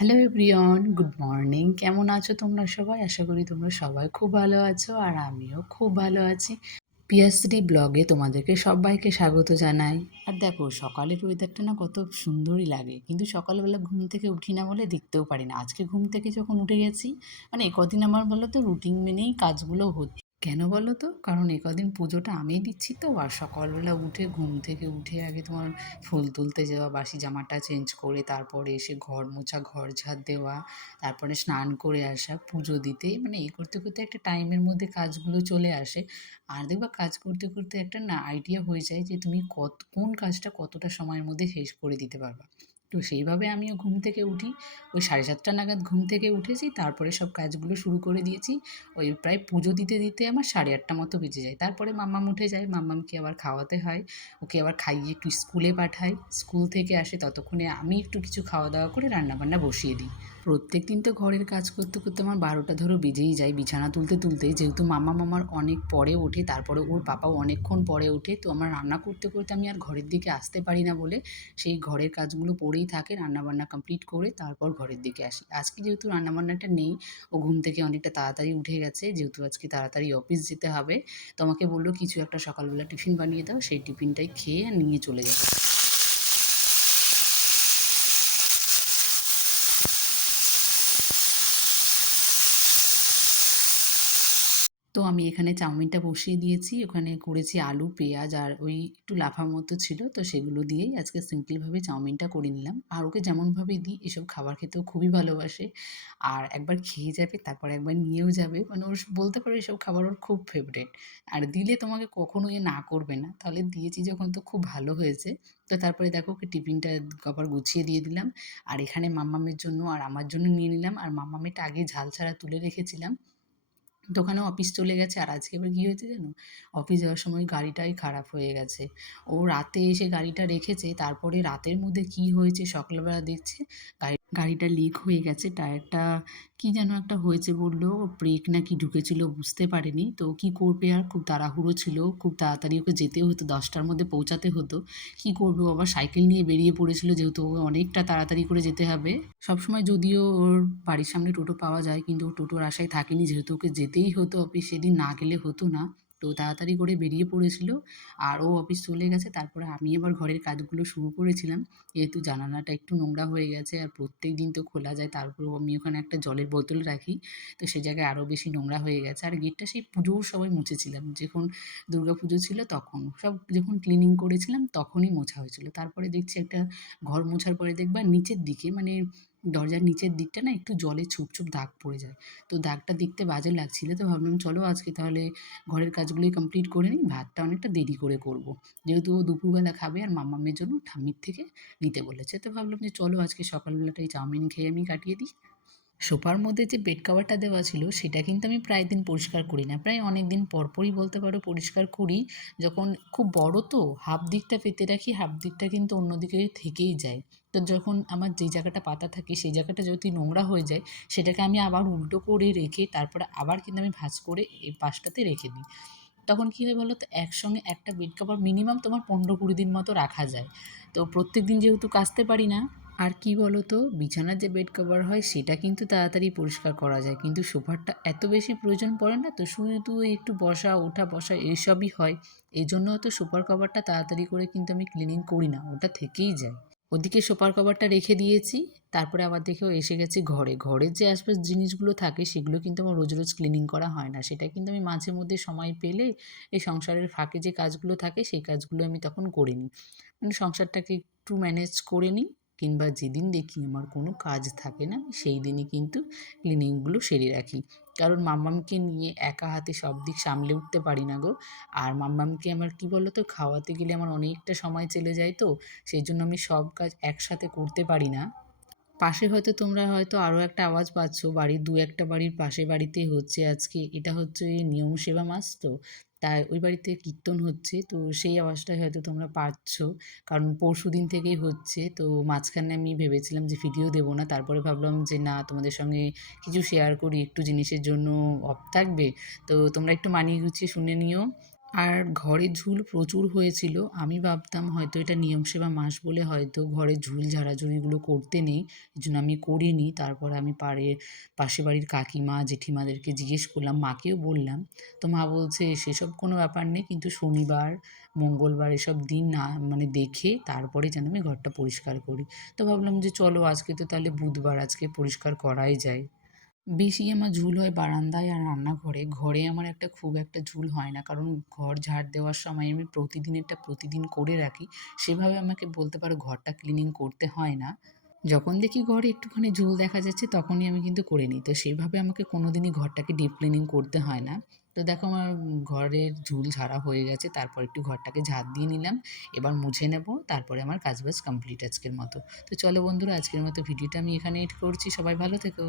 Hello everyone, good morning. কেমন আছো তোমরা সবাই? আশা করি তোমরা সবাই খুব ভালো আছো আর আমিও খুব ভালো আছি। পিয়াশ্রী ব্লগে তোমাদেরকে সবাইকে স্বাগত জানাই। আর দেখো সকালের ওয়েদারটা না কত সুন্দরই লাগে, কিন্তু সকালবেলা ঘুম থেকে উঠি না বলে দেখতেও পারি না। আজকে ঘুম থেকে যখন উঠে গেছি, মানে কদিন আমার বলো তো রুটিন মেনেই কাজগুলো হচ্ছে। কেন বলো তো? কারণ কদিন পুজোটা আমিই দিচ্ছি তো। আর সকালবেলা উঠে ঘুম থেকে উঠে আগে তোমার ফুল তুলতে যাওয়া, বাসি জামাটা চেঞ্জ করে তারপরে এসে ঘর মোছা, ঘর ঝাড় দেওয়া, তারপরে স্নান করে আসা, পুজো দিতে, মানে এই করতে করতে একটা টাইমের মধ্যে কাজগুলো চলে আসে। আর দেখবা কাজ করতে করতে একটা না আইডিয়া হয়ে যায় যে তুমি কোন কাজটা কতটা সময়ের মধ্যে শেষ করে দিতে পারবা। তো সেইভাবে আমিও ঘুম থেকে উঠি, ওই 7:30 নাগাদ ঘুম থেকে উঠেছি, তারপরে সব কাজগুলো শুরু করে দিয়েছি। ওই প্রায় পুজো দিতে দিতে আমার 8:30 মতো বেজে যায়। তারপরে মাম্মাম উঠে যায়, মাম্মামকে আবার খাওয়াতে হয়, ওকে আবার খাইয়ে একটু স্কুলে পাঠাই। স্কুল থেকে আসে, ততক্ষণে আমি একটু কিছু খাওয়া দাওয়া করে রান্নাবান্না বসিয়ে দিই। প্রত্যেক দিন তো ঘরের কাজ করতে করতে আমার 12টা ধরো বেজেই যায় বিছানা তুলতে তুলতে, যেহেতু মাম্মাম আমার অনেক পরে ওঠে, তারপরে ওর পাপাও অনেকক্ষণ পরে ওঠে, তো আমার রান্না করতে করতে আমি আর ঘরের দিকে আসতে পারি না বলে সেই ঘরের কাজগুলো পড়েই থাকে। রান্নাবান্না কমপ্লিট করে তারপর ঘরের দিকে আসি। আজকে যেহেতু রান্নাবান্নাটা নেই, ও ঘুম থেকে অনেকটা তাড়াতাড়ি উঠে গেছে, যেহেতু আজকে তাড়াতাড়ি অফিস যেতে হবে, তো আমাকে বললো কিছু একটা সকালবেলা টিফিন বানিয়ে দাও, সেই টিফিনটাই খেয়ে আর নিয়ে চলে যাবে। তো আমি এখানে চাউমিনটা বসিয়ে দিয়েছি, ওখানে করেছি আলু, পেঁয়াজ আর ওই একটু লাফা মতো ছিল, তো সেগুলো দিয়েই আজকে সিম্পলভাবে চাউমিনটা করে নিলাম। আর ওকে যেমনভাবে দিই এসব খাবার খেতেও খুবই ভালোবাসে। আর একবার খেয়ে যাবে, তারপরে একবার নিয়েও যাবে, মানে ওর বলতে পারো এসব খাবার ওর খুব ফেভারিট। আর দিলে তোমাকে কখনো না করবে না, তাহলে দিয়েছি যখন তো খুব ভালো হয়েছে। তো তারপরে দেখো ওকে টিফিনটা আবার গুছিয়ে দিয়ে দিলাম। আর এখানে মাম্মামের জন্য আর আমার জন্য নিয়ে নিলাম। আর মাম্মামেরটা আগে ঝাল ছাড়া তুলে রেখেছিলাম, তো ওখানেও অফিস চলে গেছে। আর আজকে এবার কী হয়েছে জানো? অফিস যাওয়ার সময় গাড়িটাই খারাপ হয়ে গেছে। ও রাতে এসে গাড়িটা রেখেছে, তারপরে রাতের মধ্যে কী হয়েছে সকালবেলা দেখছে গাড়িটা লিক হয়ে গেছে, টায়ারটা কী যেন একটা হয়েছে বললো, ব্রেক নাকি ঢুকেছিল বুঝতে পারেনি। তো কী করবে, আর খুব তাড়াহুড়ো ছিল, খুব তাড়াতাড়ি ওকে যেতে হতো, 10টার মধ্যে পৌঁছাতে হতো। কী করবে, ও আবার সাইকেল নিয়ে বেরিয়ে পড়েছিল, যেহেতু ওকে অনেকটা তাড়াতাড়ি করে যেতে হবে। সবসময় যদিও ওর বাড়ির সামনে টোটো পাওয়া যায়, কিন্তু ও টোটোর আশায় থাকেনি, যেহেতু ওকে যেতেই হতো অফিস, সেদিন না গেলে হতো না। তো তাড়াতাড়ি করে বেরিয়ে পড়েছিল। আর ও অফিস চলে গেছে, তারপরে আমি আবার ঘরের কাজগুলো শুরু করেছিলাম। যেহেতু জানালাটা একটু নোংরা হয়ে গেছে আর প্রত্যেক দিন তো খোলা যায়, তারপরেও আমি ওখানে একটা জলের বোতল রাখি, তো সে জায়গায় আরও বেশি নোংরা হয়ে গেছে। আর গেটটা সেই পুজোর সময় মুছেছিলাম, যখন দুর্গাপুজো ছিল তখন, সব যখন ক্লিনিং করেছিলাম তখনই মোছা হয়েছিল। তারপরে দেখছি একটা ঘর মোছার পরে দেখবা নিচের দিকে, মানে দরজার নিচের দিকটা না একটু জলে ছোপ ছোপ দাগ পড়ে যায়। তো দাগটা দেখতে বাজে লাগছিল, তো ভাবলাম চলো আজকে তাহলে ঘরের কাজগুলোই কমপ্লিট করে নিই, ভাতটা অনেকটা দেরি করে করব, যেহেতু ও দুপুরবেলা খাবে আর মাম্মামের জন্য ঠাম্মির থেকে নিতে বলেছে। তো ভাবলাম যে চলো আজকে সকালবেলাটাই চাউমিন খেয়ে আমি কাটিয়ে দিই। সোফার মধ্যে যে বেড কভারটা দেওয়া ছিল সেটা কিন্তু আমি প্রায় দিন পরিষ্কার করি না, প্রায় অনেক দিন পরপরই বলতে পারো পরিষ্কার করি। যখন খুব বড় তো হাফ দিকটা পেতে রাখি, হাফ দিকটা কিন্তু অন্যদিকে থেকেই যায়। তো যখন আমার যেই জায়গাটা পাতা থাকে সেই জায়গাটা যদি নোংরা হয়ে যায়, সেটাকে আমি আবার উল্টো করে রেখে তারপরে আবার কিন্তু আমি ভাঁজ করে এই পাশটাতে রেখে দিই। তখন কী হয় বলো তো, একসঙ্গে একটা বেড কভার মিনিমাম তোমার 15-20 দিন মতো রাখা যায়। তো প্রত্যেক দিন যেহেতু কাচতে পারি না। আর কি বলো তো, বিছানার যে বেড কভার হয় সেটা কিন্তু তাড়াতাড়ি পরিষ্কার করা যায়, কিন্তু সোফারটা এত বেশি প্রয়োজন পড়ে না, তো শুধু একটু বসা ওঠা বসা এইসবই হয়। এই জন্য হয়তো সোফার কভারটা তাড়াতাড়ি করে কিন্তু আমি ক্লিনিং করি না, ওটা থেকেই যায়। ওদিকে সোফার কভারটা রেখে দিয়েছি। তারপরে আবার দেখেও এসে গেছি ঘরে। ঘরের যে আশপাশ জিনিসগুলো থাকে সেগুলো কিন্তু আমার রোজ রোজ ক্লিনিং করা হয় না, সেটা কিন্তু আমি মাঝে মধ্যে সময় পেলে এই সংসারের ফাঁকে যে কাজগুলো থাকে সেই কাজগুলো আমি তখন করে নিই, মানে সংসারটাকে একটু ম্যানেজ করে নিই। কিংবা যেদিন দেখি আমার কোনো কাজ থাকে না সেই দিনই কিন্তু ক্লিনিংগুলো সেরে রাখি। কারণ মাম্মামকে নিয়ে একা হাতে সব দিক সামলে উঠতে পারি না গো। আর মাম্মামকে আমার কী বলো তো, খাওয়াতে গেলে আমার অনেকটা সময় চলে যায়, তো সেই জন্য আমি সব কাজ একসাথে করতে পারি না। পাশে হয়তো তোমরা হয়তো আরও একটা আওয়াজ পাচ্ছ, বাড়ির দু একটা বাড়ির পাশে বাড়িতেই হচ্ছে আজকে, এটা হচ্ছে ওই নিয়ম সেবা মাস তো, তাই ওই বাড়িতে কীর্তন হচ্ছে, তো সেই আওয়াজটাই হয়তো তোমরা পাচ্ছ। কারণ পরশুদিন থেকেই হচ্ছে, তো মাঝখানে আমি ভেবেছিলাম যে ভিডিও দেবো না, তারপরে ভাবলাম যে না, তোমাদের সঙ্গে কিছু শেয়ার করি, একটু জিনিসের জন্য অফ থাকবে, তো তোমরা একটু মানিয়ে গুছিয়ে শুনে নিও। আর ঘরে ঝুল প্রচুর হয়েছিল। আমি ভাবতাম হয়তো এটা নিয়ম সেবা মাস বলে হয়তো ঘরে ঝুল ঝাড়াঝুড়িগুলো করতে নেই। এজন্য আমি করিনি। তারপরে আমি পাশের বাড়ির কাকিমা, জেঠিমাদেরকে জিজ্ঞেস করলাম, মাকেও বললাম। তো মা বলছে, "সেসব কোনো ব্যাপার নেই। কিন্তু শনিবার, মঙ্গলবার এসব দিন না মানে দেখে তারপরে যেন আমি ঘরটা পরিষ্কার করি।" তো ভাবলাম যে চলো আজকে তো তাহলে বুধবার, আজকে পরিষ্কার করাই যায়। বেশি আমার ঝুল হয় বারান্দায় আর রান্নাঘরে। ঘরে আমার খুব একটা ঝুল হয় না। কারণ ঘর ঝাড় দেওয়ার সময় আমি প্রতিদিনেরটা প্রতিদিন করে রাখি। সেভাবে আমাকে বলতে পারো ঘরটা ক্লিনিং করতে হয় না। যখন দেখি ঘরে একটুখানি ঝুল দেখা যাচ্ছে তখনই আমি কিন্তু করে নিই। তো সেভাবে আমাকে কোনোদিনই ঘরটাকে ডিপ ক্লিনিং করতে হয় না। তো দেখো আমার ঘরের ঝুল ঝাড়া হয়ে গেছে। তারপর একটু ঘরটাকে ঝাঁট দিয়ে নিলাম। এবার মুছে নেব। তারপরে আমার কাজবাজ কমপ্লিট আজকের মতো। তো চলো বন্ধুরা, আজকের মতো ভিডিওটা আমি এখানে এন্ড করছি। সবাই ভালো থেকো।